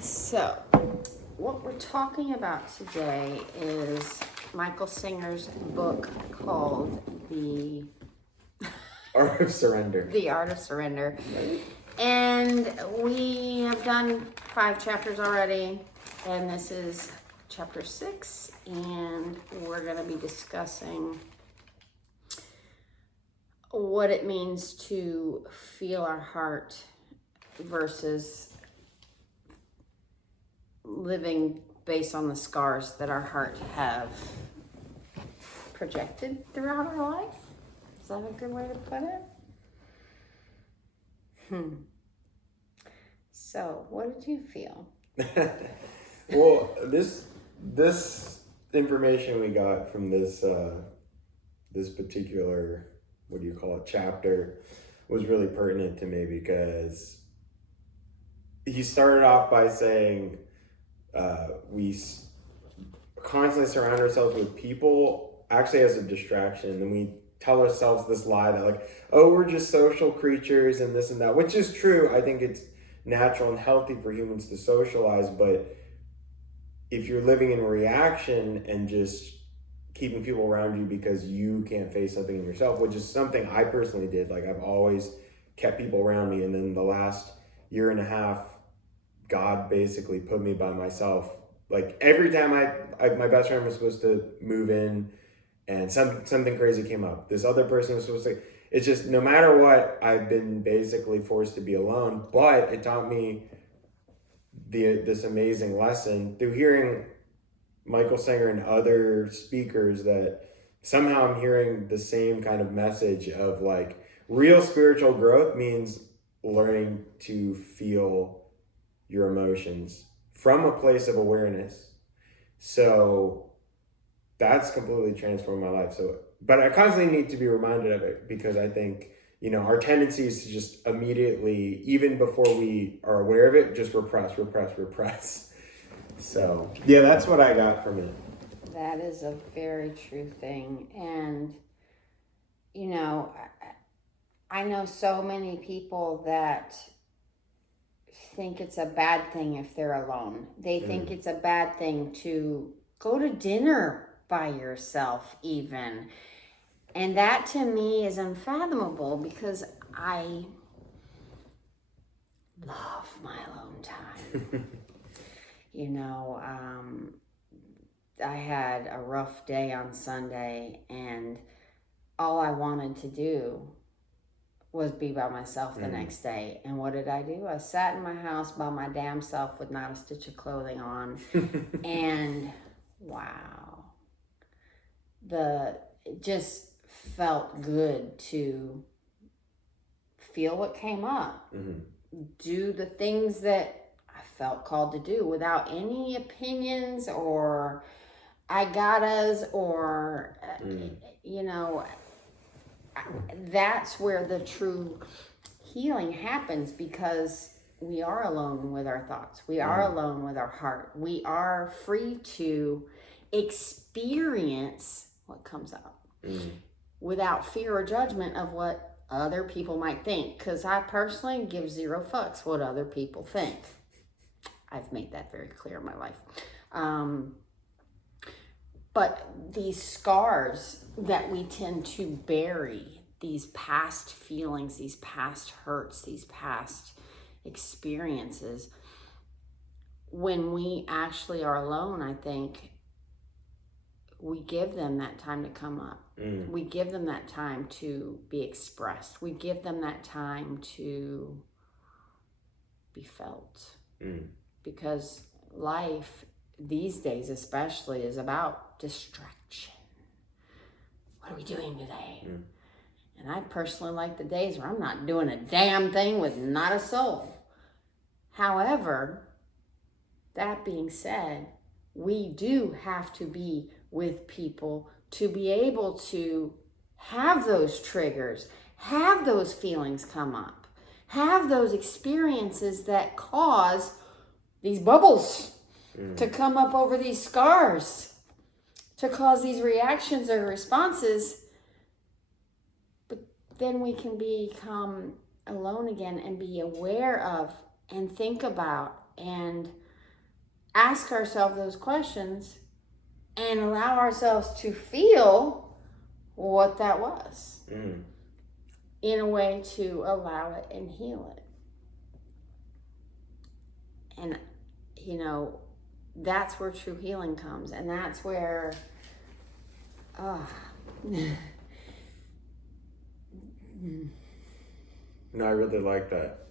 So, what we're talking about today is Michael Singer's book called The Art of Surrender. The Art of Surrender. And we have done 5 chapters already, and this is chapter 6, and we're going to be discussing what it means to feel our heart versus living based on the scars that our heart have projected throughout our life. Is that a good way to put it? So, what did you feel? Well, this information we got from this particular, what do you call it, chapter was really pertinent to me because he started off by saying we constantly surround ourselves with people actually as a distraction, and we tell ourselves this lie that like, oh, we're just social creatures and this and that, which is true. I think it's natural and healthy for humans to socialize, but if you're living in reaction and just keeping people around you because you can't face something in yourself, which is something I personally did. Like, I've always kept people around me, and then the last year and a half, God basically put me by myself. Like, every time my best friend was supposed to move in and something crazy came up, this other person was supposed to, it's just, no matter what, I've been basically forced to be alone. But it taught me this amazing lesson through hearing Michael Singer and other speakers that somehow I'm hearing the same kind of message of like, real spiritual growth means learning to feel your emotions from a place of awareness. So that's completely transformed my life. So, but I constantly need to be reminded of it because I think, our tendency is to just immediately, even before we are aware of it, just repress. So, yeah, that's what I got from it. That is a very true thing. And, I know so many people that think it's a bad thing if they're alone. They think it's a bad thing to go to dinner by yourself even. And that to me is unfathomable because I love my alone time. I had a rough day on Sunday, and all I wanted to do was be by myself the next day. And what did I do? I sat in my house by my damn self with not a stitch of clothing on. And wow, it just felt good to feel what came up, do the things that I felt called to do without any opinions or I gottas or, that's where the true healing happens because we are alone with our thoughts. We are alone with our heart. We are free to experience what comes up without fear or judgment of what other people might think. Because I personally give 0 fucks what other people think. I've made that very clear in my life. But these scars that we tend to bury, these past feelings, these past hurts, these past experiences, when we actually are alone, I think we give them that time to come up. We give them that time to be expressed. We give them that time to be felt. Because life these days especially is about distraction. What are we doing today? And I personally like the days where I'm not doing a damn thing with not a soul. However, that being said, we do have to be with people to be able to have those triggers, have those feelings come up, have those experiences that cause these bubbles to come up over these scars, to cause these reactions or responses. But then we can become alone again and be aware of and think about and ask ourselves those questions and allow ourselves to feel what that was in a way to allow it and heal it. And, you know, that's where true healing comes. And that's where, No, I really like that.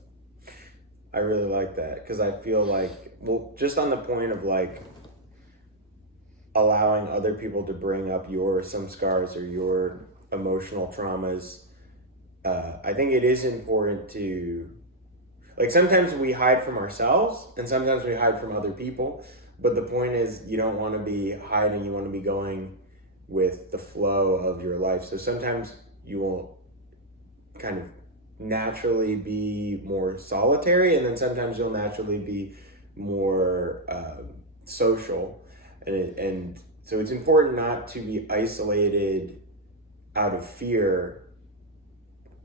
I really like that because I feel like, well, just on the point of like allowing other people to bring up your some scars or your emotional traumas, I think it is important to, like, sometimes we hide from ourselves and sometimes we hide from other people, but the point is you don't want to be hiding, you want to be going with the flow of your life. So sometimes you will kind of naturally be more solitary, and then sometimes you'll naturally be more social, and so it's important not to be isolated out of fear,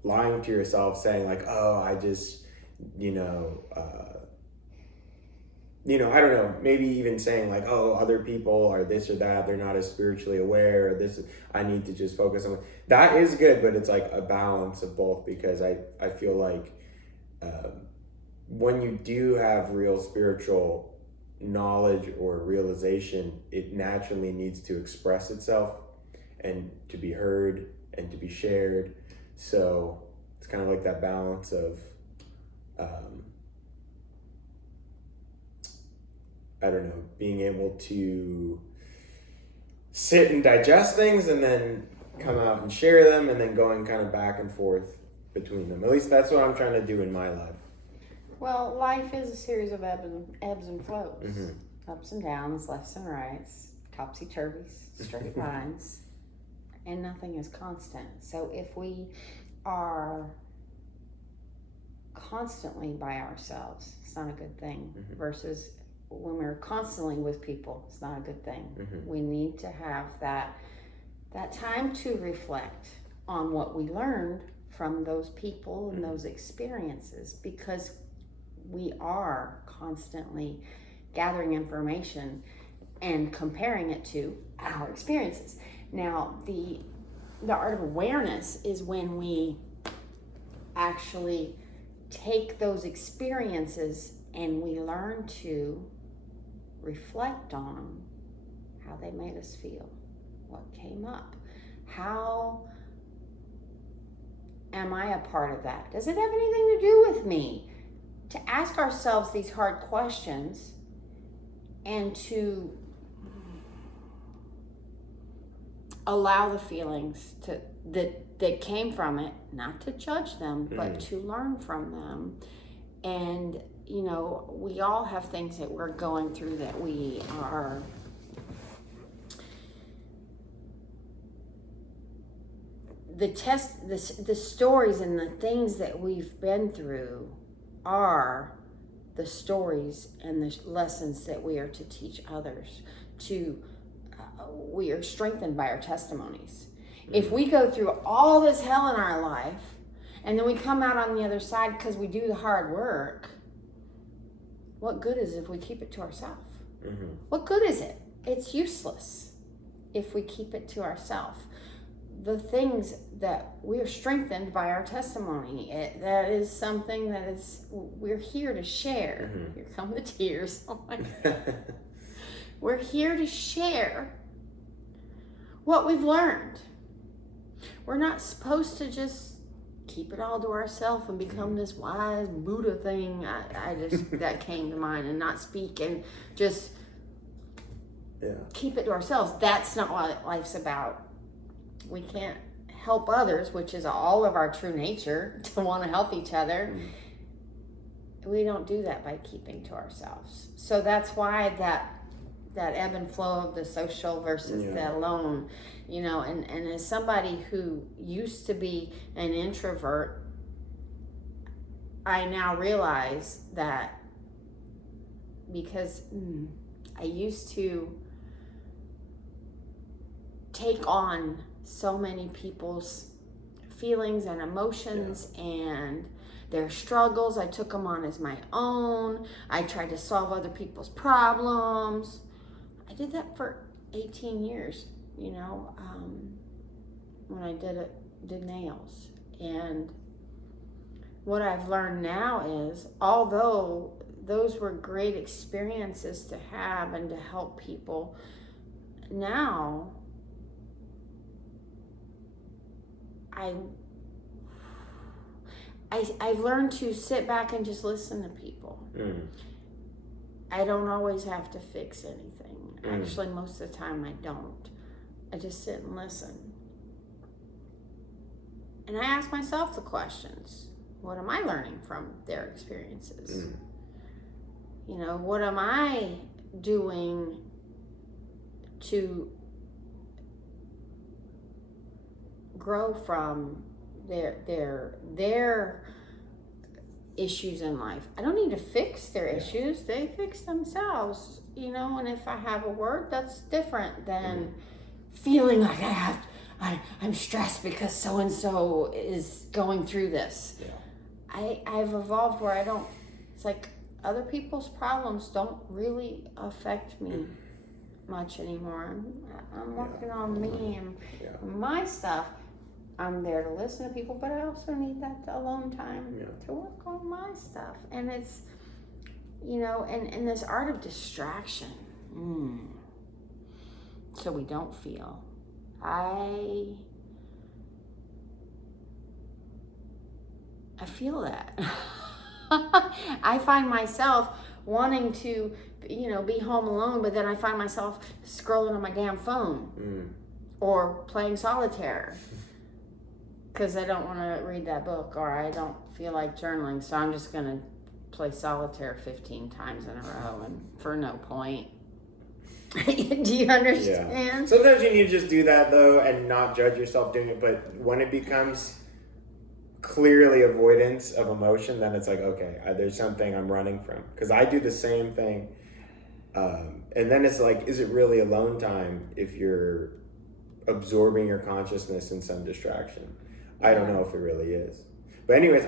lying to yourself, saying like, oh, I just, I don't know, maybe even saying like, oh, other people are this or that, they're not as spiritually aware, or this, I need to just focus on that. Is good, but it's like a balance of both, because I feel like when you do have real spiritual knowledge or realization, it naturally needs to express itself and to be heard and to be shared. So it's kind of like that balance of I don't know, being able to sit and digest things and then come out and share them, and then going kind of back and forth between them. At least that's what I'm trying to do in my life. Well, life is a series of ebbs and flows, ups and downs, lefts and rights, topsy-turvies, straight lines, and nothing is constant. So if we are constantly by ourselves, it's not a good thing, versus when we're constantly with people, it's not a good thing. We need to have that time to reflect on what we learned from those people and those experiences, because we are constantly gathering information and comparing it to our experiences. Now, the art of awareness is when we actually take those experiences and we learn to reflect on them, how they made us feel, what came up, how am I a part of that? Does it have anything to do with me? To ask ourselves these hard questions and to allow the feelings that came from it, not to judge them, but to learn from them. And we all have things that we're going through that we are the stories and the things that we've been through are the stories and the lessons that we are to teach others. We are strengthened by our testimonies. If we go through all this hell in our life and then we come out on the other side because we do the hard work, what good is it if we keep it to ourselves? What good is it? It's useless if we keep it to ourselves. The things that we are strengthened by our testimony, that is something that we're here to share. Here come the tears. Oh my God. We're here to share what we've learned. We're not supposed to just keep it all to ourselves and become this wise Buddha thing. I just that came to mind, and not speak and just keep it to ourselves. That's not what life's about. We can't help others, which is all of our true nature, to want to help each other. We don't do that by keeping to ourselves. So that's why that ebb and flow of the social versus the alone, and as somebody who used to be an introvert, I now realize that because I used to take on so many people's feelings and emotions, and their struggles. I took them on as my own. I tried to solve other people's problems. I did that for 18 years, when I did nails. And what I've learned now is, although those were great experiences to have and to help people, now I've learned to sit back and just listen to people. I don't always have to fix anything. Actually, most of the time I don't. I just sit and listen. And I ask myself the questions. What am I learning from their experiences? What am I doing to grow from their issues in life? I don't need to fix their issues. They fix themselves, and if I have a word, that's different than feeling like I'm stressed because so-and-so is going through this. I've evolved where it's like other people's problems don't really affect me much anymore. I'm working on me and my stuff. I'm there to listen to people, but I also need that alone time to work on my stuff. And it's, and this art of distraction. So we don't feel. I feel that. I find myself wanting to, be home alone, but then I find myself scrolling on my damn phone or playing solitaire because I don't want to read that book, or I don't feel like journaling, so I'm just going to play solitaire 15 times in a row and for no point. Do you understand? Yeah. Sometimes you need to just do that, though, and not judge yourself doing it, but when it becomes clearly avoidance of emotion, then it's like, okay, there's something I'm running from, because I do the same thing. And then it's like, is it really alone time if you're absorbing your consciousness in some distraction? I don't know if it really is. But anyways,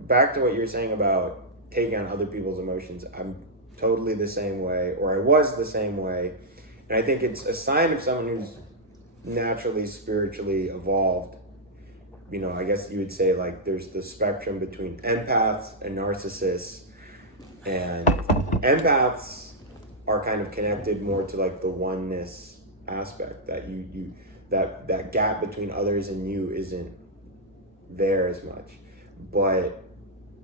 back to what you're saying about taking on other people's emotions. I'm totally the same way, or I was the same way. And I think it's a sign of someone who's naturally spiritually evolved. I guess you would say, like, there's the spectrum between empaths and narcissists, and empaths are kind of connected more to like the oneness aspect, that that gap between others and you isn't there as much. But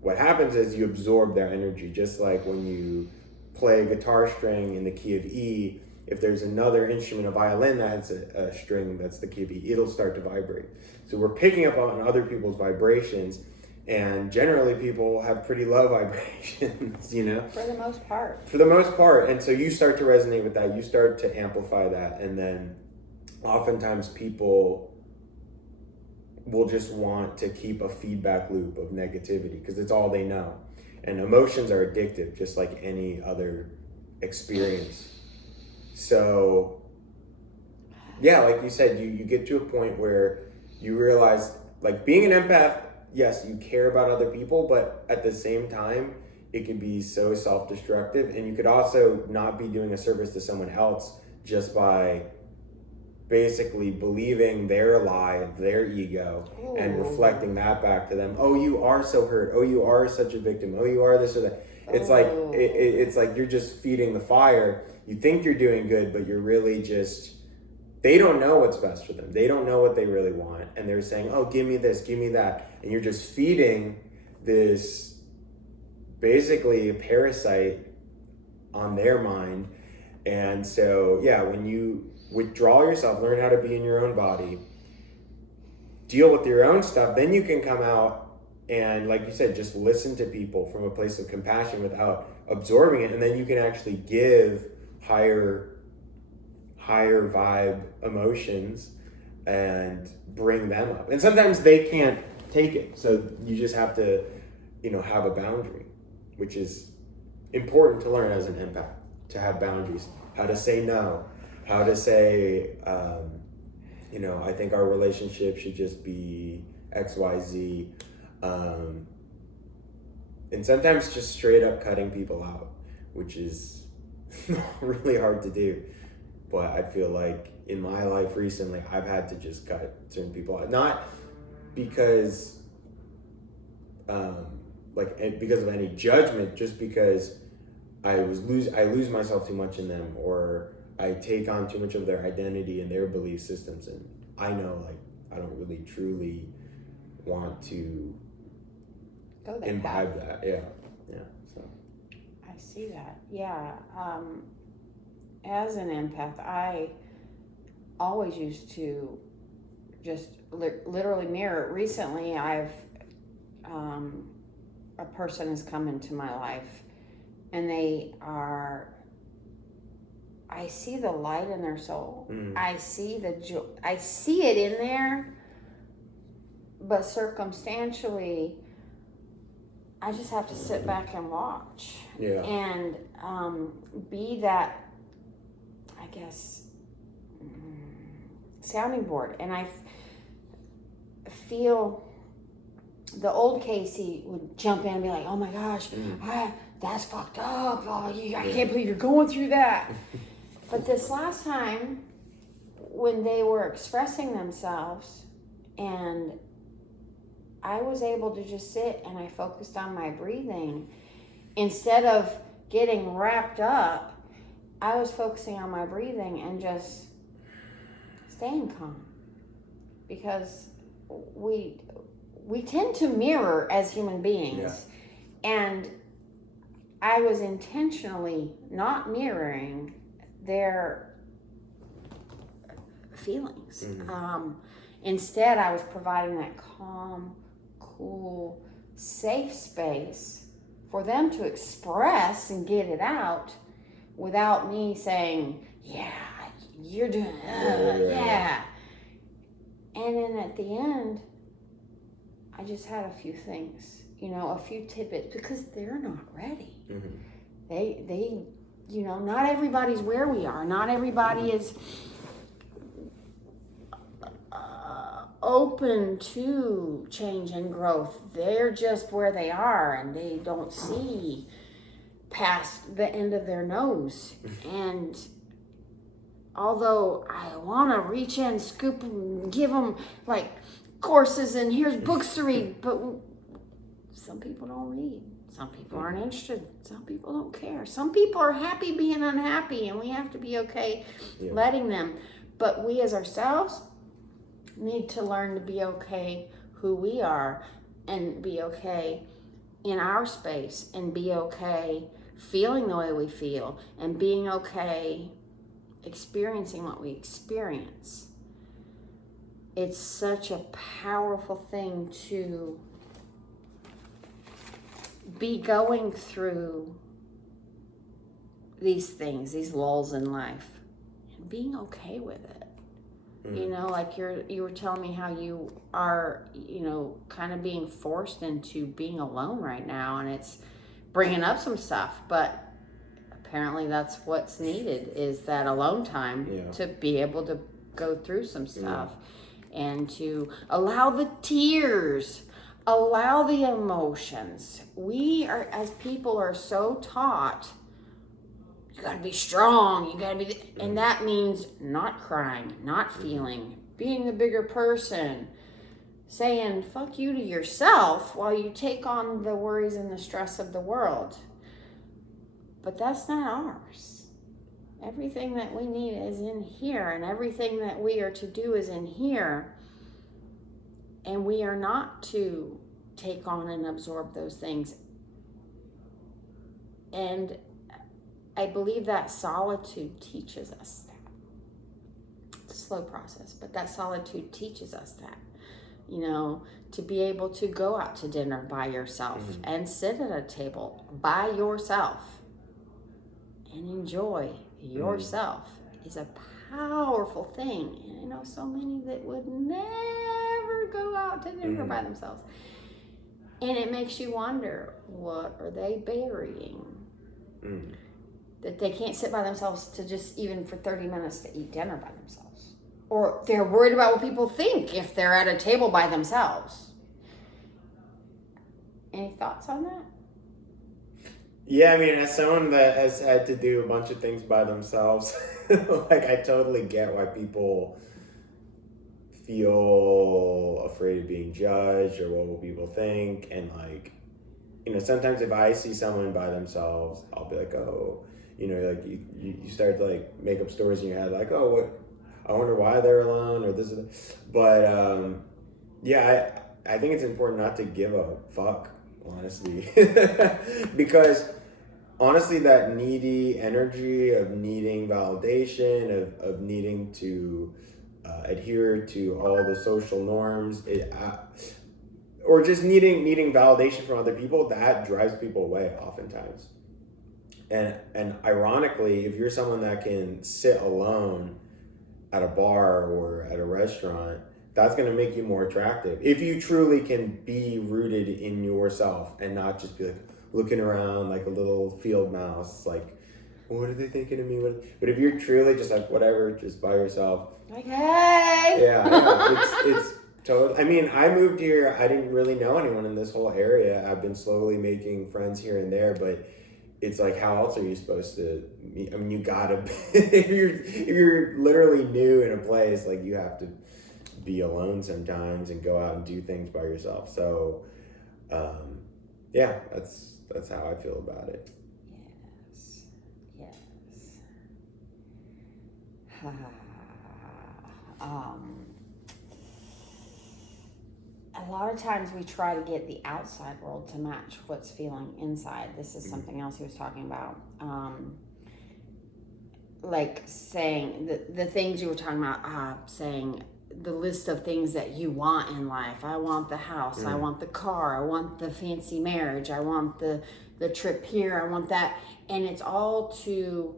what happens is you absorb their energy, just like when you play a guitar string in the key of E. If there's another instrument, a violin that has a string that's the key of E, it'll start to vibrate. So we're picking up on other people's vibrations, and generally people have pretty low vibrations, For the most part. For the most part. And so you start to resonate with that, you start to amplify that, and then oftentimes people will just want to keep a feedback loop of negativity because it's all they know. And emotions are addictive, just like any other experience. So, yeah, like you said, you get to a point where you realize, like, being an empath, yes, you care about other people, but at the same time, it can be so self-destructive, and you could also not be doing a service to someone else just by basically believing their lie of their ego and reflecting that back to them. Oh, you are so hurt. Oh, you are such a victim. Oh, you are this or that. It's like it's like you're just feeding the fire. You think you're doing good, but you're really just, they don't know what's best for them. They don't know what they really want. And they're saying, oh, give me this, give me that. And you're just feeding this, basically a parasite on their mind. And so, yeah, when you withdraw yourself, learn how to be in your own body, deal with your own stuff, then you can come out and, like you said, just listen to people from a place of compassion without absorbing it. And then you can actually give higher vibe emotions and bring them up. And sometimes they can't take it. So you just have to, have a boundary, which is important to learn as an empath, to have boundaries, how to say no, how to say, I think our relationship should just be XYZ. And, and sometimes just straight up cutting people out, which is really hard to do. But I feel like in my life recently, I've had to just cut certain people out, not because because of any judgment, just because I lose myself too much in them, or I take on too much of their identity and their belief systems, and I know like I don't really truly want to Go that imbibe path. that. Yeah. So I see that. Yeah. As an empath, I always used to just literally mirror. Recently, I've a person has come into my life, and I see the light in their soul. I see the joy. I see it in there, but circumstantially, I just have to sit back and watch. Yeah. And be that, I guess, sounding board. And I feel the old Casey would jump in and be like, oh my gosh, that's fucked up. Oh, I can't believe you're going through that. But this last time, when they were expressing themselves, and I was able to just sit and I focused on my breathing, instead of getting wrapped up, I was focusing on my breathing and just staying calm. Because we tend to mirror as human beings. Yeah. And I was intentionally not mirroring their feelings. Instead, I was providing that calm, cool, safe space for them to express and get it out without me saying, yeah, you're doing it, yeah. And then at the end, I just had a few things, a few tidbits, because they're not ready. They not everybody's where we are. Not everybody is open to change and growth. They're just where they are, and they don't see past the end of their nose. And although I want to reach in, scoop them, give them like courses and here's books to read, but some people don't read. Some people aren't interested. Some people don't care. Some people are happy being unhappy, and we have to be okay letting them. But we as ourselves need to learn to be okay who we are, and be okay in our space, and be okay feeling the way we feel, and being okay experiencing what we experience. It's such a powerful thing to be going through these things, these lulls in life, and being okay with it. Like you were telling me how you are, kind of being forced into being alone right now, and it's bringing up some stuff, but apparently that's what's needed, is that alone time to be able to go through some stuff and to allow the tears, allow the emotions. We are, as people, are so taught, you gotta be strong, you gotta be, and that means not crying, not feeling, being the bigger person, saying fuck you to yourself while you take on the worries and the stress of the world. But that's not ours. Everything that we need is in here, and everything that we are to do is in here. And we are not to take on and absorb those things. And I believe that solitude teaches us that. It's a slow process, but that solitude teaches us that. To be able to go out to dinner by yourself and sit at a table by yourself and enjoy yourself is a powerful thing. And I know so many that would never go out to dinner by themselves. And it makes you wonder, what are they burying? That they can't sit by themselves to just even for 30 minutes to eat dinner by themselves. Or they're worried about what people think if they're at a table by themselves. Any thoughts on that? Yeah, I mean, as someone that has had to do a bunch of things by themselves, like I totally get why people feel afraid of being judged or what will people think. And like, sometimes if I see someone by themselves, I'll be like, oh, like you start to like make up stories in your head, like, oh, what, I wonder why they're alone or this is, but yeah, I think it's important not to give a fuck, honestly, because honestly, that needy energy of needing validation, of needing to adhere to all the social norms, or just needing validation from other people, that drives people away oftentimes. And ironically, if you're someone that can sit alone at a bar or at a restaurant, that's going to make you more attractive. If you truly can be rooted in yourself and not just be like looking around like a little field mouse, like, what are they thinking of me? But if you're truly just like, whatever, just by yourself. Like, hey! Yeah, it's totally. I mean, I moved here, I didn't really know anyone in this whole area. I've been slowly making friends here and there, but it's like, how else are you supposed to meet? I mean, you gotta if you're literally new in a place, like you have to be alone sometimes and go out and do things by yourself. So yeah, that's how I feel about it. Yes. um, a lot of times we try to get the outside world to match what's feeling inside. This is something else he was talking about. Like saying the things you were talking about, saying the list of things that you want in life. I want the house, I want the car, I want the fancy marriage, I want the trip here, I want that. And it's all to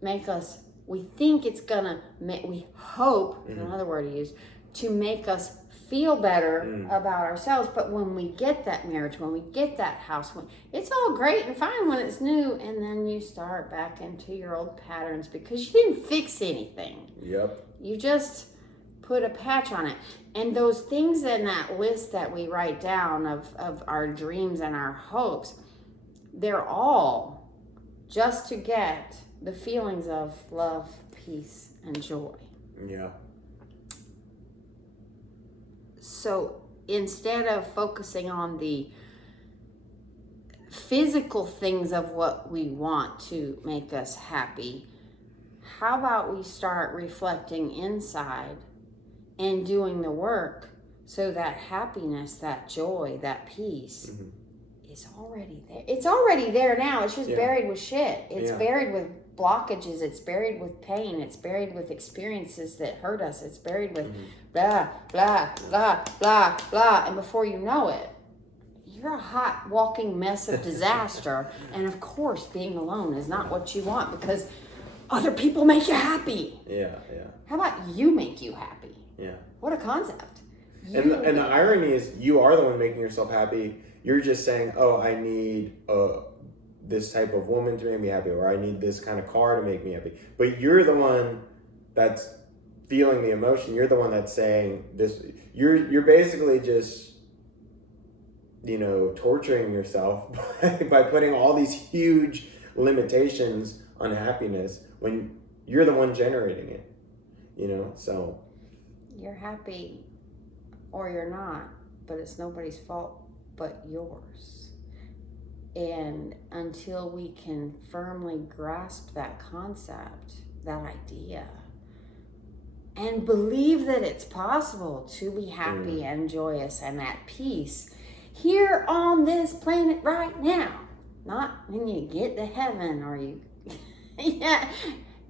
make us, we think it's gonna make, we hope, another word to use, to make us feel better about ourselves. But when we get that marriage, when we get that house, it's all great and fine when it's new, and then you start back into your old patterns because you didn't fix anything. Yep. You just put a patch on it. And those things in that list that we write down of our dreams and our hopes, they're all just to get the feelings of love, peace, and joy. Yeah. So instead of focusing on the physical things of what we want to make us happy, how about we start reflecting inside and doing the work so that happiness, that joy, that peace is already there. It's already there now. It's just buried with shit. It's buried with blockages. It's buried with pain. It's buried with experiences that hurt us. It's buried with blah, blah, blah, blah, blah. And before you know it, you're a hot walking mess of disaster. And of course, being alone is not what you want because other people make you happy. Yeah. How about you make you happy? Yeah. What a concept. And the irony is, you are the one making yourself happy. You're just saying, oh, I need this type of woman to make me happy, or I need this kind of car to make me happy. But you're the one that's feeling the emotion. You're the one that's saying this. You're basically just, torturing yourself by putting all these huge limitations on happiness when you're the one generating it. So you're happy or you're not, but it's nobody's fault but yours. And until we can firmly grasp that concept, that idea, and believe that it's possible to be happy and joyous and at peace here on this planet right now, not when you get to heaven or you yeah,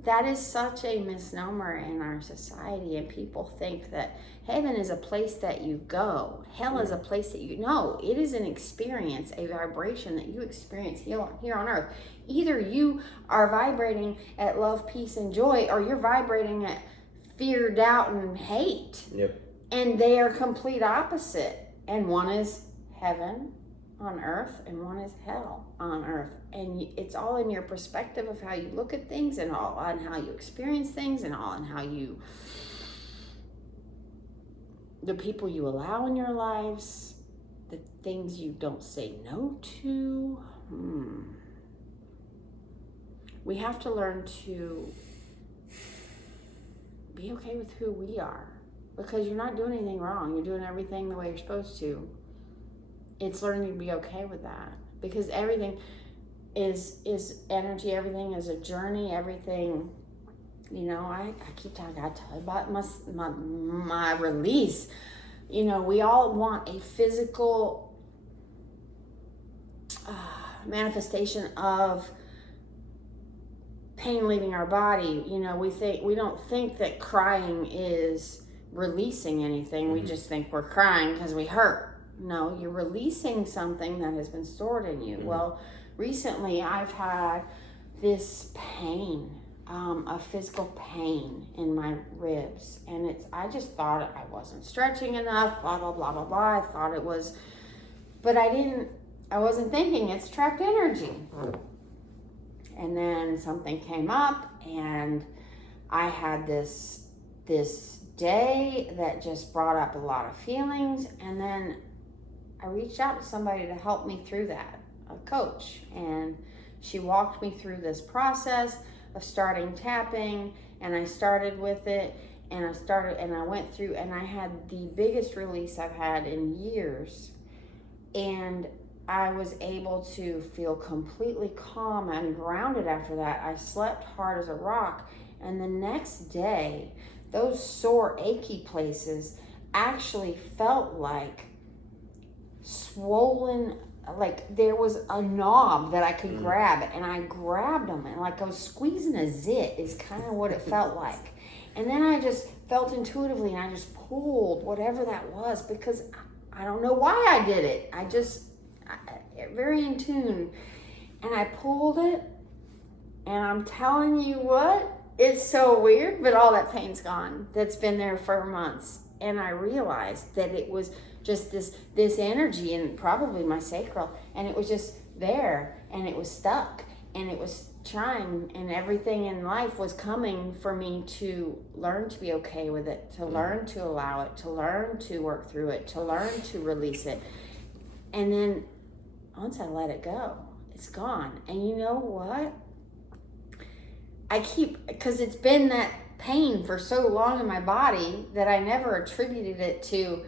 that is such a misnomer in our society, and people think that heaven is a place that you go, hell is a place that you know. It is an experience, a vibration that you experience here on earth. Either you are vibrating at love, peace, and joy, or you're vibrating at fear, doubt, and hate. Yep. And they are complete opposite. And one is heaven on earth and one is hell on earth. And it's all in your perspective of how you look at things, and all on how you experience things, and all on how you, the people you allow in your lives, the things you don't say no to. we have to learn to be okay with who we are, because you're not doing anything wrong. You're doing everything the way you're supposed to. It's learning to be okay with that, because everything is energy. Everything is a journey. Everything, I keep talking. I tell you about my release. We all want a physical manifestation of pain leaving our body. We don't think that crying is releasing anything. We just think we're crying because we hurt. No, you're releasing something that has been stored in you. Well, recently I've had this pain, a physical pain in my ribs, and I just thought I wasn't stretching enough, blah blah blah blah blah. I thought it was, but I wasn't thinking it's trapped energy. And then something came up, and I had this day that just brought up a lot of feelings, and then I reached out to somebody to help me through that, a coach, and she walked me through this process of starting tapping, and I started with it, and I went through, and I had the biggest release I've had in years, and I was able to feel completely calm and grounded after that. I slept hard as a rock, and the next day, those sore, achy places actually felt like swollen, like there was a knob that I could grab, and I grabbed them, and like I was squeezing a zit is kind of what it felt like. And then I just felt intuitively, and I just pulled whatever that was, because I don't know why I did it. I very in tune, and I pulled it, and I'm telling you what, it's so weird, but all that pain's gone. That's been there for months, and I realized that it was just this energy, and probably my sacral, and it was just there, and it was stuck, and it was trying, and everything in life was coming for me to learn to be okay with it, to learn to allow it, to learn to work through it, to learn to release it. And then once I let it go, it's gone. And you know what? Because it's been that pain for so long in my body that I never attributed it to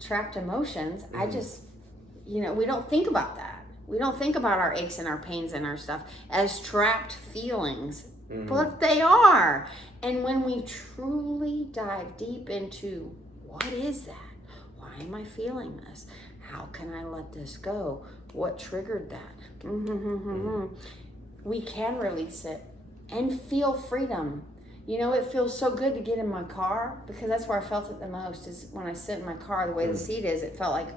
trapped emotions. I just, we don't think about that. We don't think about our aches and our pains and our stuff as trapped feelings, but they are. And when we truly dive deep into what is that? Why am I feeling this? How can I let this go? What triggered that? We can release it and feel freedom. It feels so good to get in my car, because that's where I felt it the most, is when I sit in my car, the way the seat is, it felt like,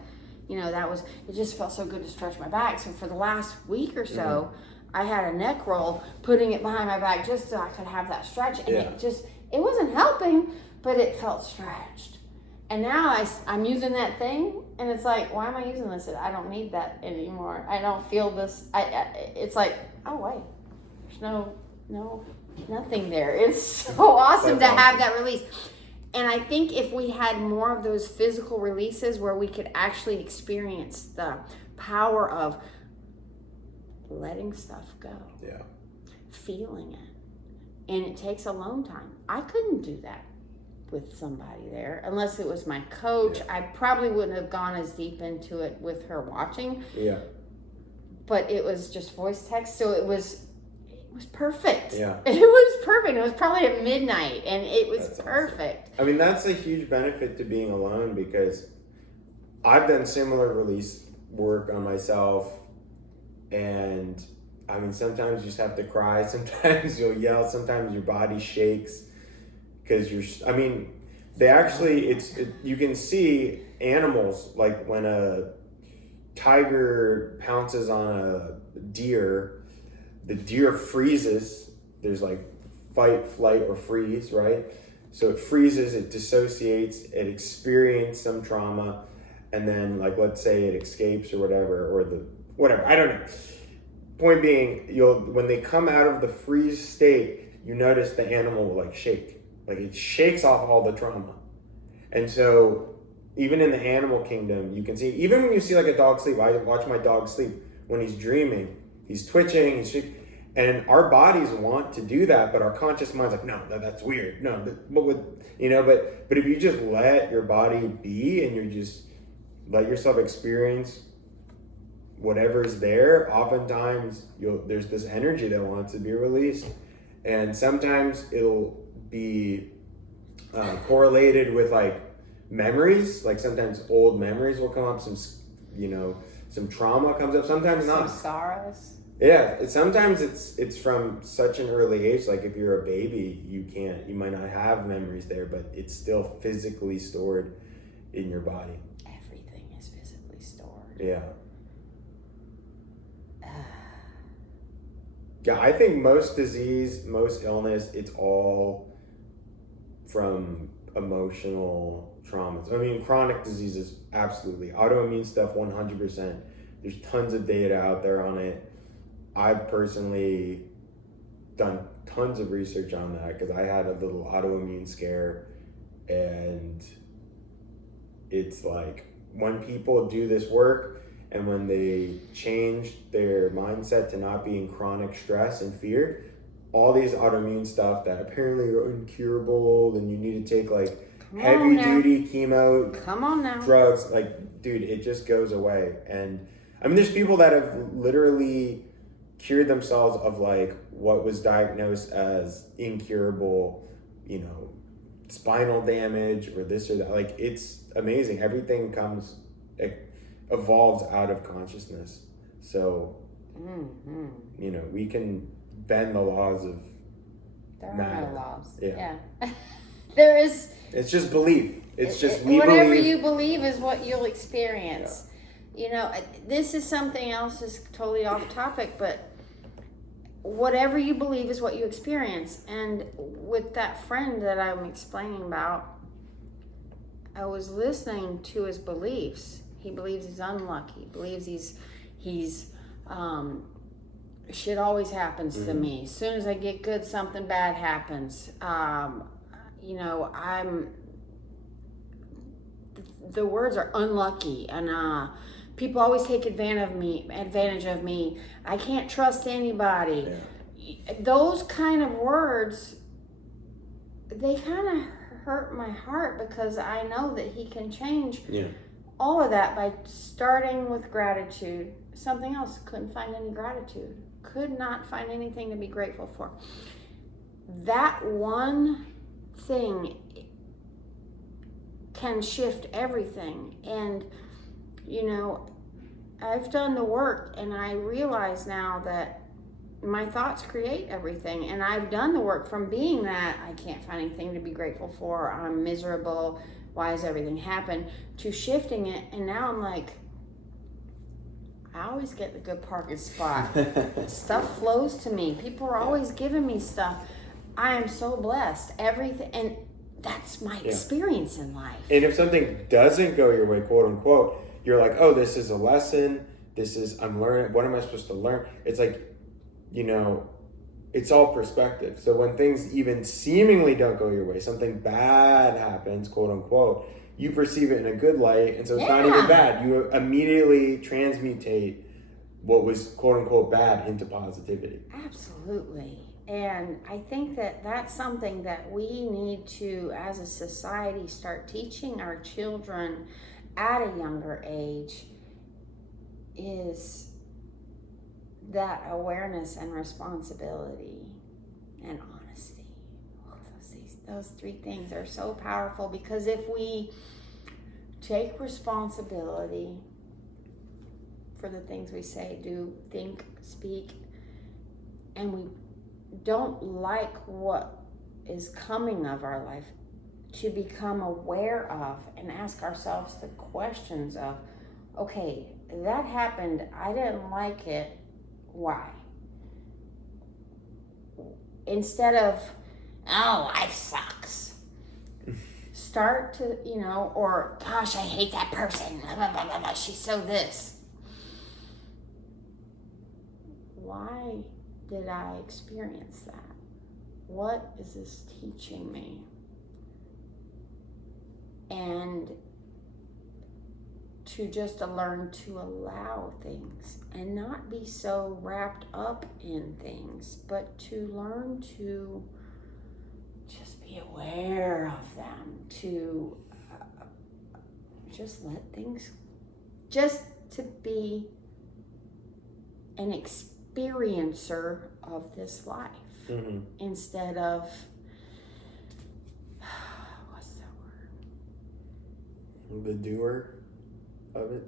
it just felt so good to stretch my back. So for the last week or so, I had a neck roll, putting it behind my back just so I could have that stretch. And it wasn't helping, but it felt stretched. And now I'm using that thing, and it's like, why am I using this? I don't need that anymore. I don't feel this. It's like, oh wait, there's nothing there. It's so awesome to have that release. And I think if we had more of those physical releases where we could actually experience the power of letting stuff go, feeling it, and it takes alone time. I couldn't do that with somebody there unless it was my coach. I probably wouldn't have gone as deep into it with her watching. But it was just voice text, so it was perfect. It was perfect. It was probably at midnight, and it was perfect. Awesome. I mean, that's a huge benefit to being alone, because I've done similar release work on myself, and I mean, sometimes you just have to cry, sometimes you'll yell, sometimes your body shakes, because they actually, you can see animals, like when a tiger pounces on a deer, the deer freezes. There's like fight, flight, or freeze, right? So it freezes, it dissociates, it experiences some trauma, and then, like, let's say it escapes or whatever, I don't know. Point being, when they come out of the freeze state, you notice the animal will like shake. Like, it shakes off all the trauma. And so even in the animal kingdom, you can see, even when you see like a dog sleep, I watch my dog sleep, when he's dreaming, he's twitching, And our bodies want to do that, but our conscious mind's like, no, that's weird. No, what would, but if you just let your body be and you just let yourself experience whatever is there, oftentimes there's this energy that wants to be released. And sometimes it'll be correlated with like memories. Like sometimes old memories will come up, some trauma comes up, sometimes not. Some sorrows. Yeah, sometimes it's from such an early age. Like if you're a baby, you might not have memories there, but it's still physically stored in your body. Everything is physically stored. Yeah. Yeah, I think most disease, most illness, it's all from emotional traumas. I mean, chronic diseases, absolutely. Autoimmune stuff, 100%. There's tons of data out there on it. I've personally done tons of research on that because I had a little autoimmune scare, and it's like when people do this work and when they change their mindset to not be in chronic stress and fear, all these autoimmune stuff that apparently are incurable and you need to take like heavy duty chemo drugs, like, dude, it just goes away. And I mean, there's people that have literally cured themselves of like what was diagnosed as incurable, spinal damage or this or that. Like, it's amazing. Everything evolves out of consciousness. So, we can bend the laws of matter. There are no laws. Yeah. There is. It's just belief. It's just whatever you believe is what you'll experience. Yeah. This is something else is totally off topic, but whatever you believe is what you experience. And with that friend that I'm explaining about, I was listening to his beliefs. He believes he's unlucky. He believes he's shit always happens to me. As soon as I get good, something bad happens. The words are unlucky, and people always take advantage of me. I can't trust anybody. Yeah. Those kind of words, they kind of hurt my heart because I know that he can change all of that by starting with gratitude. Something else, couldn't find any gratitude. Could not find anything to be grateful for. That one thing can shift everything. And I've done the work, and I realize now that my thoughts create everything. And I've done the work from being that I can't find anything to be grateful for, I'm miserable, why does everything happen, to shifting it. And now I'm like, I always get the good parking spot. Stuff flows to me. People are always giving me stuff. I am so blessed. Everything, and that's my experience in life. And if something doesn't go your way, quote unquote, you're like, oh, this is a lesson. I'm learning. What am I supposed to learn? It's like, it's all perspective. So when things even seemingly don't go your way, something bad happens, quote unquote, you perceive it in a good light, and so it's not even bad. You immediately transmutate what was quote unquote bad into positivity. Absolutely. And I think that that's something that we need to, as a society, start teaching our children at a younger age, is that awareness and responsibility and honesty. Those three things are so powerful, because if we take responsibility for the things we say, do, think, speak, and we don't like what is coming of our life, to become aware of and ask ourselves the questions of, okay, that happened, I didn't like it, why? Instead of, oh, life sucks. Start to, or gosh, I hate that person. Blah, blah, blah, blah, she's so this. Why did I experience that? What is this teaching me? And to just learn to allow things and not be so wrapped up in things, but to learn to just be aware of them, to just let things, just to be an experiencer of this life instead of, what's that word? The doer of it,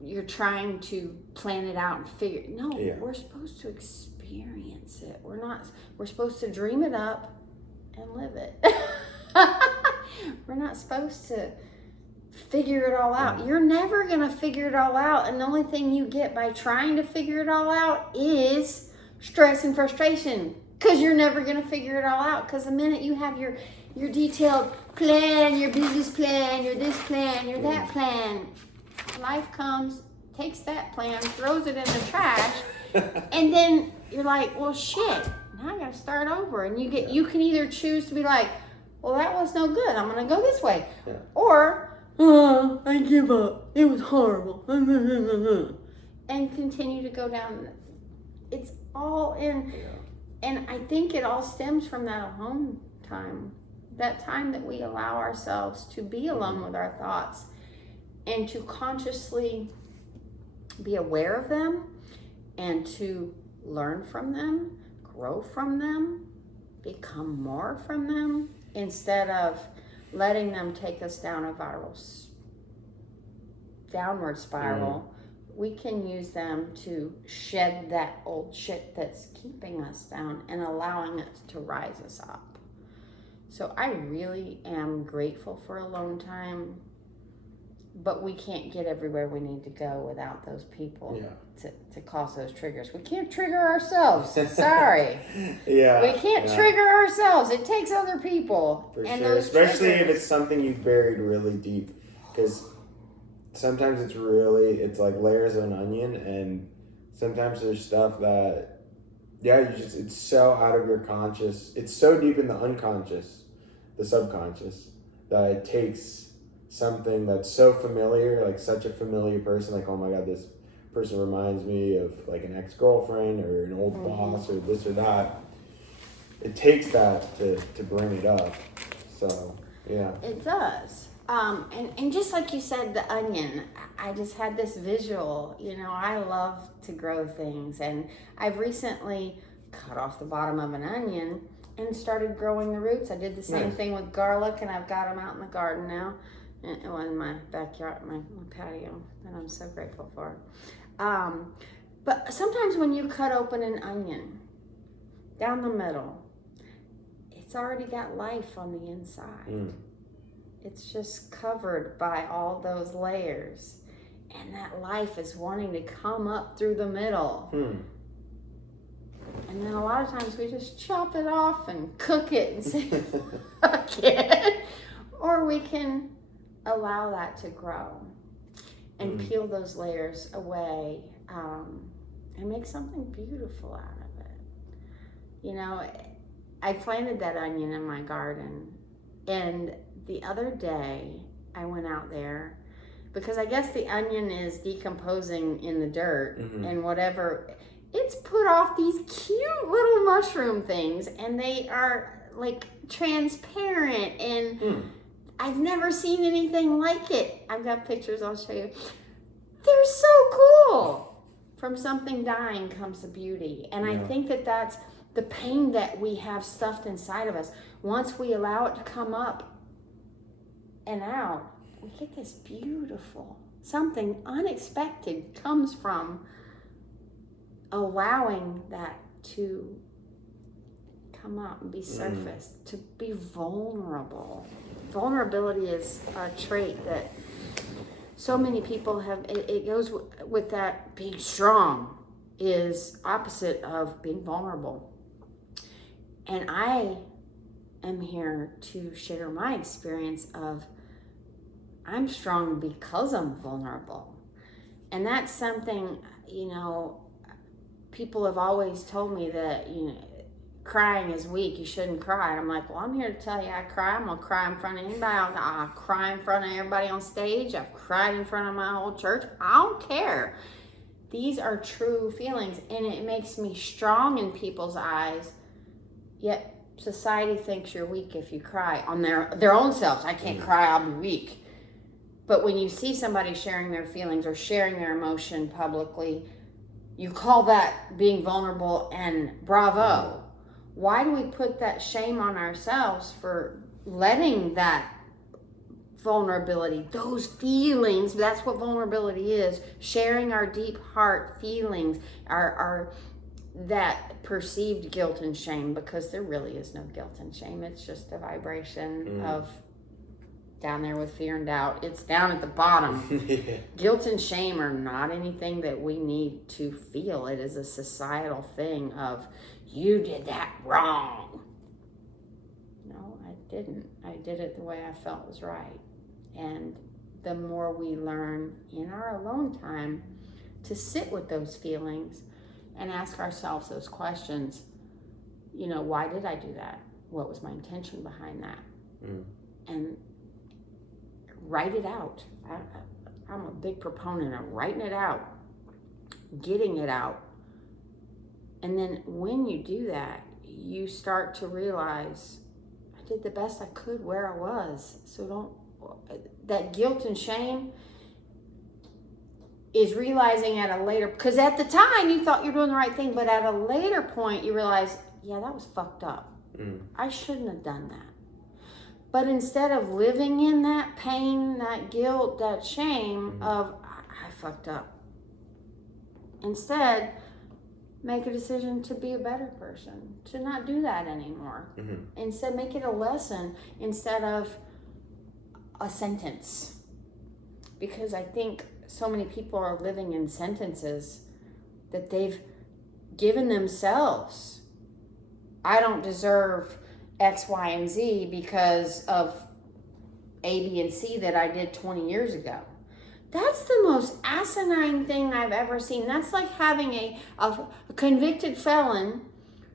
You're trying to plan it out and figure. No, we're supposed to experience it. We're supposed to dream it up and live it. We're not supposed to figure it all out. You're never going to figure it all out. And the only thing you get by trying to figure it all out is stress and frustration, because you're never going to figure it all out. Because the minute you have your detailed plan, your business plan, your this plan, your that plan, life comes, takes that plan, throws it in the trash, and then you're like, well, shit, now I got to start over. And you can either choose to be like, well, that was no good, I'm going to go this way. Or, oh, I give up, it was horrible. And continue to go down. It's all in. And I think it all stems from that alone time. That time that we allow ourselves to be alone with our thoughts and to consciously be aware of them and to learn from them, grow from them, become more from them, instead of letting them take us down a downward spiral. We can use them to shed that old shit that's keeping us down and allowing it to rise us up. So I really am grateful for alone time, but we can't get everywhere we need to go without those people to cause those triggers. We can't trigger ourselves. Sorry. We can't trigger ourselves. It takes other people. For sure, especially if it's something you've buried really deep, because sometimes it's like layers of an onion, and sometimes there's stuff that, it's so out of your conscious, it's so deep in the unconscious, the subconscious, that it takes something that's so familiar, like such a familiar person, like, oh my God, this person reminds me of like an ex-girlfriend or an old boss or this or that. It takes that to bring it up. So, yeah. It does. And just like you said, the onion, I just had this visual, I love to grow things, and I've recently cut off the bottom of an onion and started growing the roots. I did the same thing with garlic, and I've got them out in the garden now, in my backyard, my patio, that I'm so grateful for. But sometimes when you cut open an onion down the middle, it's already got life on the inside. It's just covered by all those layers. And that life is wanting to come up through the middle. And then a lot of times we just chop it off and cook it and say, fuck it. Or we can allow that to grow and peel those layers away and make something beautiful out of it. I planted that onion in my garden, and the other day I went out there because I guess the onion is decomposing in the dirt and whatever. It's put off these cute little mushroom things, and they are like transparent, and I've never seen anything like it. I've got pictures, I'll show you. They're so cool. From something dying comes the beauty. And I think that's the pain that we have stuffed inside of us. Once we allow it to come up and out, we get this beautiful, something unexpected comes from allowing that to come up and be surfaced, to be vulnerable. Vulnerability is a trait that so many people have. It goes with that. Being strong is opposite of being vulnerable. And I am here to share my experience of I'm strong because I'm vulnerable. And that's something, people have always told me that, crying is weak. You shouldn't cry. And I'm like, well, I'm here to tell you I cry. I'm going to cry in front of anybody. I'll cry in front of everybody on stage. I've cried in front of my whole church. I don't care. These are true feelings, and it makes me strong in people's eyes. Yet society thinks you're weak if you cry on their own selves. I can't cry, I'll be weak. But when you see somebody sharing their feelings or sharing their emotion publicly, you call that being vulnerable, and bravo. Why do we put that shame on ourselves for letting that vulnerability, those feelings, that's what vulnerability is, sharing our deep heart feelings, our that perceived guilt and shame, because there really is no guilt and shame. It's just a vibration of down there with fear and doubt. It's down at the bottom. Yeah. Guilt and shame are not anything that we need to feel. It is a societal thing of, you did that wrong. No, I didn't. I did it the way I felt was right. And the more we learn in our alone time to sit with those feelings and ask ourselves those questions, why did I do that? What was my intention behind that? And write it out. I'm a big proponent of writing it out, getting it out. And then when you do that, you start to realize, I did the best I could where I was. So that guilt and shame is realizing at a later, because at the time you thought you're doing the right thing, but at a later point you realize, yeah, that was fucked up. I shouldn't have done that. But instead of living in that pain, that guilt, that shame of, I fucked up, instead, make a decision to be a better person, to not do that anymore. Instead, make it a lesson instead of a sentence. Because I think so many people are living in sentences that they've given themselves. I don't deserve X, Y, and Z because of A, B, and C that I did 20 years ago. That's the most asinine thing I've ever seen. That's like having a convicted felon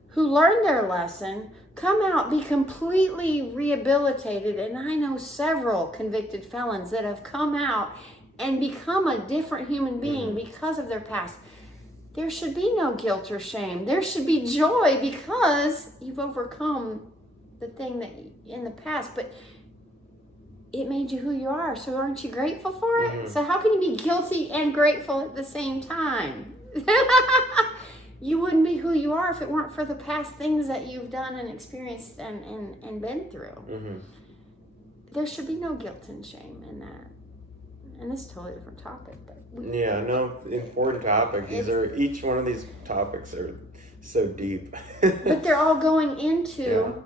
who learned their lesson, come out, be completely rehabilitated. And I know several convicted felons that have come out and become a different human being because of their past. There should be no guilt or shame. There should be joy because you've overcome the thing that in the past, but it made you who you are. So aren't you grateful for it? So how can you be guilty and grateful at the same time? You wouldn't be who you are if it weren't for the past things that you've done and experienced and been through. There should be no guilt and shame in that. And this is a totally different topic, but important topic. Each one of these topics are so deep. But they're all going into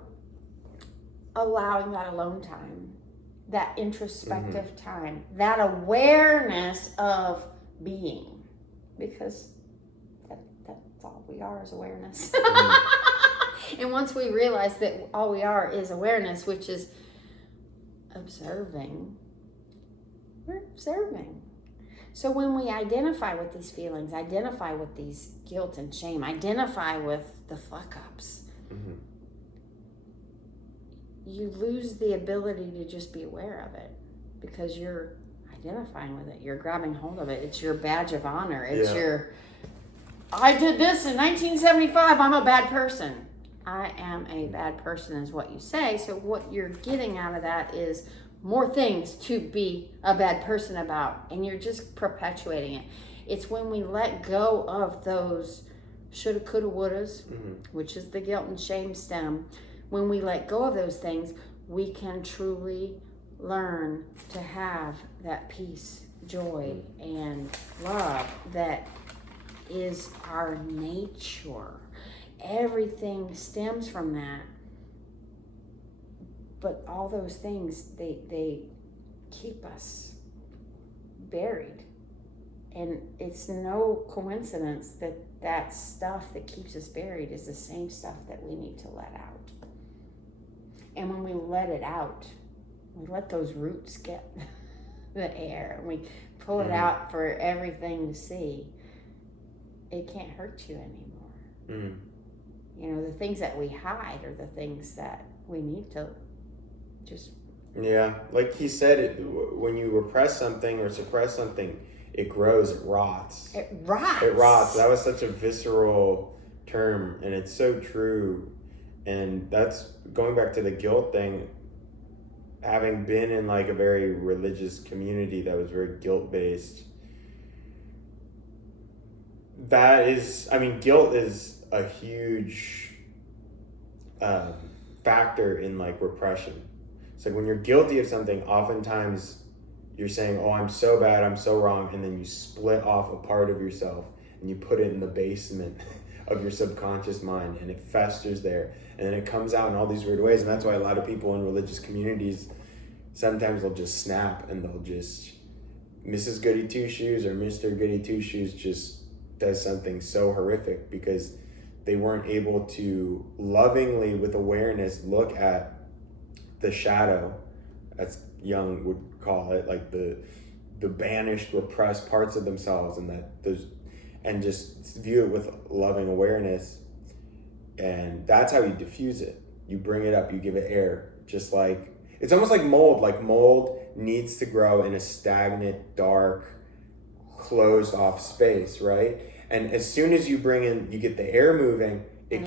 allowing that alone time, that introspective time, that awareness of being, because that's all we are is awareness. And once we realize that all we are is awareness, which is observing, we're observing. So when we identify with these feelings, identify with these guilt and shame, identify with the fuck-ups, you lose the ability to just be aware of it because you're identifying with it. You're grabbing hold of it. It's your badge of honor. It's I did this in 1975. I'm a bad person. I am a bad person is what you say. So what you're getting out of that is more things to be a bad person about, and you're just perpetuating it. It's when we let go of those shoulda, coulda, wouldas, which is the guilt and shame stem. When we let go of those things, we can truly learn to have that peace, joy, and love that is our nature. Everything stems from that. But all those things, they keep us buried. And it's no coincidence that that stuff that keeps us buried is the same stuff that we need to let out. And when we let it out, we let those roots get the air, and we pull it out for everything to see, it can't hurt you anymore. The things that we hide are the things that we need to just. Yeah, like he said, when you repress something or suppress something, it grows, it rots. It rots. It rots. That was such a visceral term, and it's so true. And that's going back to the guilt thing. Having been in like a very religious community that was very guilt based, guilt is a huge factor in like repression. So when you're guilty of something, oftentimes you're saying, oh, I'm so bad, I'm so wrong, and then you split off a part of yourself and you put it in the basement of your subconscious mind, and it festers there, and then it comes out in all these weird ways. And that's why a lot of people in religious communities, sometimes they'll just snap and they'll just, Mrs. Goody Two Shoes or Mr. Goody Two Shoes just does something so horrific because they weren't able to lovingly, with awareness, look at the shadow, as Jung would call it, like the banished, repressed parts of themselves, and just view it with loving awareness. And that's how you diffuse it. You bring it up, you give it air. Just like, it's almost like mold. Like mold needs to grow in a stagnant, dark, closed off space, right? And as soon as you get the air moving, it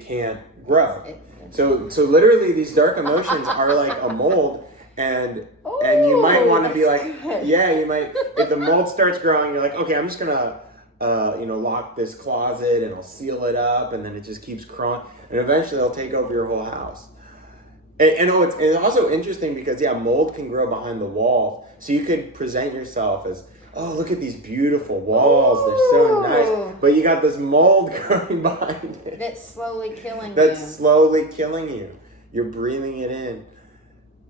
can't grow. So literally these dark emotions are like a mold. And you might want to be like, good. Yeah, you might, if the mold starts growing, you're like, okay, I'm just gonna, lock this closet and I'll seal it up, and then it just keeps crawling, and eventually it'll take over your whole house. And it's also interesting because, yeah, mold can grow behind the wall. So you could present yourself as, oh, look at these beautiful walls. Ooh. They're so nice. But you got this mold growing behind it. That's slowly killing you. That's slowly killing you. You're breathing it in.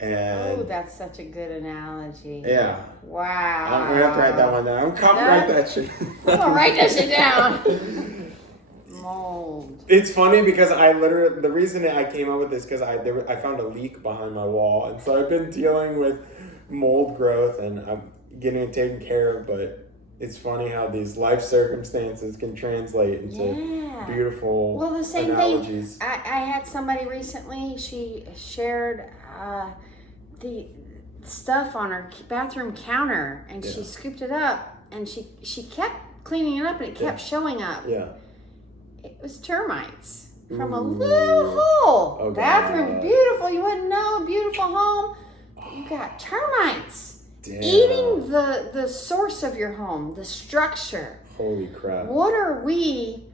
And that's such a good analogy. Yeah. Wow. I'm going to have to write that one down. I'm copyright that shit. I'm going to write that shit down. Mold. It's funny because the reason I came up with this because I found a leak behind my wall, and so I've been dealing with mold growth and I'm getting it taken care of. But it's funny how these life circumstances can translate into beautiful the same analogies. Thing. I had somebody recently. She shared the stuff on her bathroom counter, and she scooped it up, and she kept cleaning it up, and it kept showing up. Yeah. It was termites from a little hole. Okay. Bathroom, beautiful. You wouldn't know, beautiful home. You got termites eating the source of your home, the structure. Holy crap. What are we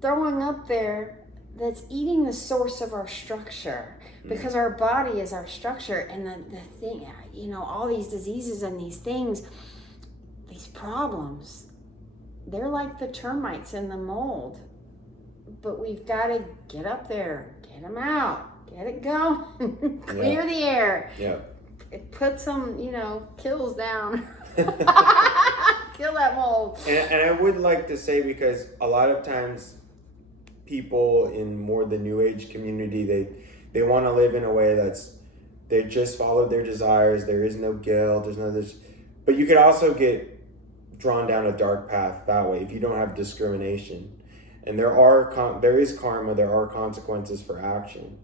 throwing up there that's eating the source of our structure? Because our body is our structure, and the thing, all these diseases and these things, these problems, they're like the termites and the mold. But we've got to get up there, get them out, get it going, clear the air. Yeah. Put some, kills down. Kill that mold. And I would like to say, because a lot of times people in more the New Age community, they want to live in a way they just follow their desires. There is no guilt. There's no this. But you could also get drawn down a dark path that way if you don't have discrimination. And there is karma. There are consequences for action.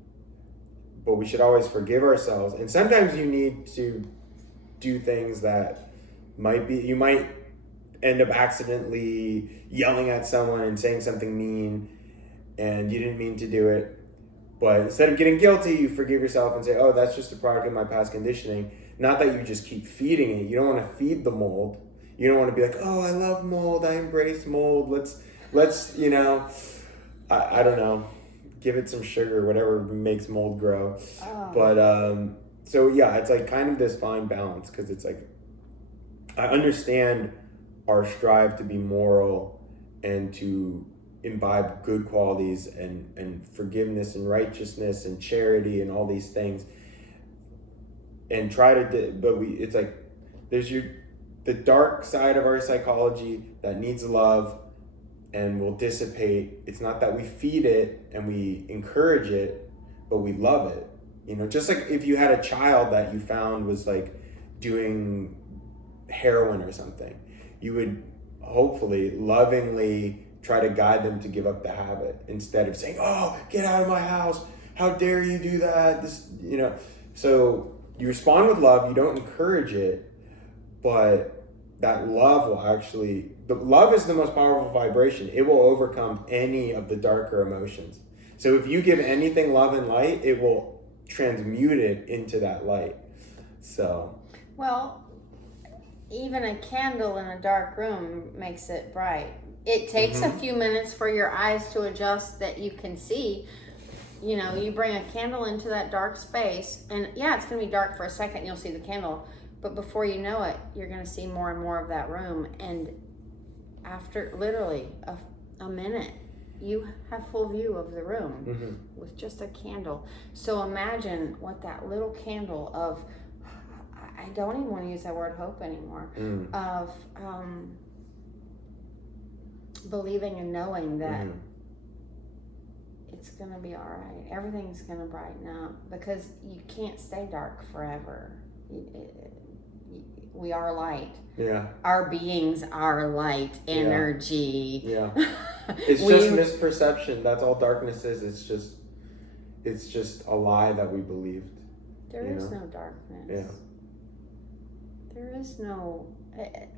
But we should always forgive ourselves. And sometimes you need to do things that you might end up accidentally yelling at someone and saying something mean, and you didn't mean to do it. But instead of getting guilty, you forgive yourself and say, oh, that's just a product of my past conditioning. Not that you just keep feeding it. You don't want to feed the mold. You don't want to be like, oh, I love mold. I embrace mold. Let's I don't know, give it some sugar, whatever makes mold grow. Oh. But, so yeah, it's like kind of this fine balance, because it's like, I understand our strive to be moral and to imbibe good qualities and forgiveness and righteousness and charity and all these things, and it's like there's the dark side of our psychology that needs love and will dissipate. It's not that we feed it and we encourage it, but we love it. Just like if you had a child that you found was like doing heroin or something, you would hopefully lovingly try to guide them to give up the habit instead of saying, "Oh, get out of my house. How dare you do that?" So you respond with love, you don't encourage it, but that love will the love is the most powerful vibration. It will overcome any of the darker emotions. So if you give anything love and light, it will transmute it into that light. So. Well, even a candle in a dark room makes it bright. It takes a few minutes for your eyes to adjust that you can see. You bring a candle into that dark space, and yeah, it's going to be dark for a second. You'll see the candle, but before you know it, you're going to see more and more of that room. And after literally a minute, you have full view of the room with just a candle. So imagine what that little candle of, I don't even want to use that word hope anymore, of believing and knowing that it's going to be all right. Everything's going to brighten up, because you can't stay dark forever. We are light. Yeah. Our beings are light energy. Yeah. It's just misperception. That's all darkness is. It's just a lie that we believed. There is no darkness. Yeah. There is no.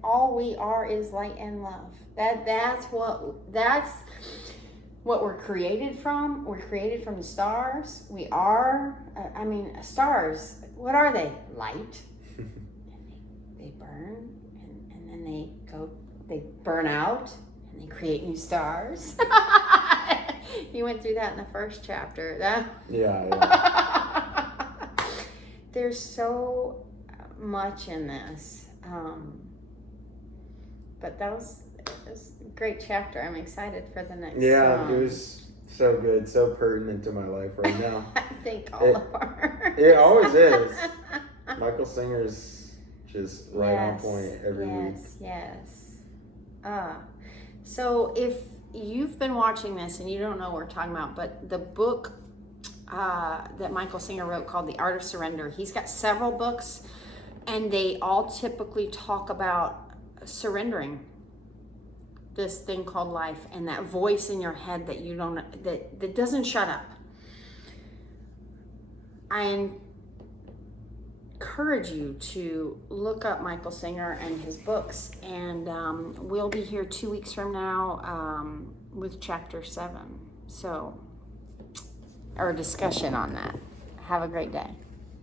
All we are is light and love. That's what we're created from. We're created from the stars. We are. Stars. What are they? Light. They burn, and then they burn out, and they create new stars. You went through that in the first chapter. Yeah. There's so much in this, but that was a great chapter. I'm excited for the next. Yeah, it was so good, so pertinent to my life right now. I think all of our. It always is. Michael Singer's just right on point every week. Yes. So if you've been watching this and you don't know what we're talking about, but the book that Michael Singer wrote called The Art of Surrender, he's got several books, and they all typically talk about surrendering this thing called life, and that voice in your head that you don't, that doesn't shut up. I encourage you to look up Michael Singer and his books, and we'll be here 2 weeks from now with chapter 7, so our discussion on that. Have a great day.